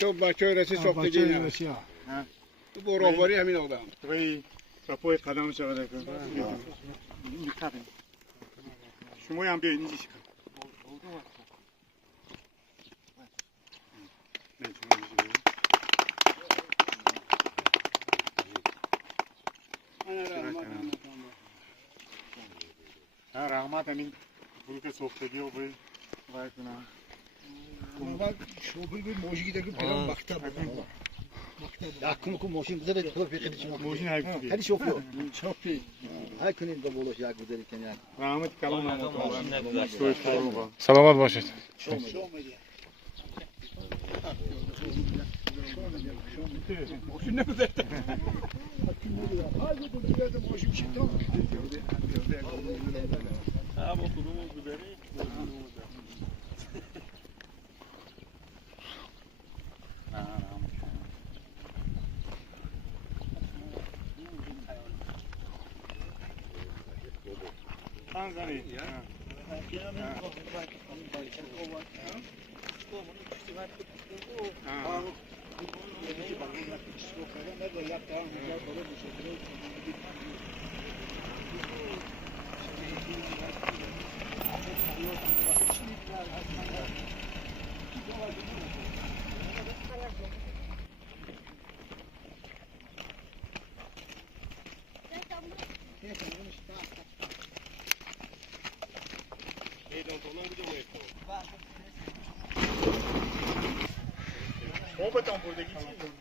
تو بچه رسی ساخته گیرم تو براواری همین آدم توی رپویت قدم شده کن شما هم بیاین اینجا شکن رحمت همین بروک ساختگی رو باید کنم شوفل bir moji giderken falan maktab. Ya kumku moşin bize de çok bir kedi çok. موجین حیفی Hadi şofuyor. Çok iyi. Her gün de buluş ya giderken yani. رحمت کلام نموتون سویت کارو با سلامت باشید. Moşin ne güzel. Hadi bu bir yerde moşin şey tamam. Ha bu kurumu biberi. تنزانی بابتان بردگی چی؟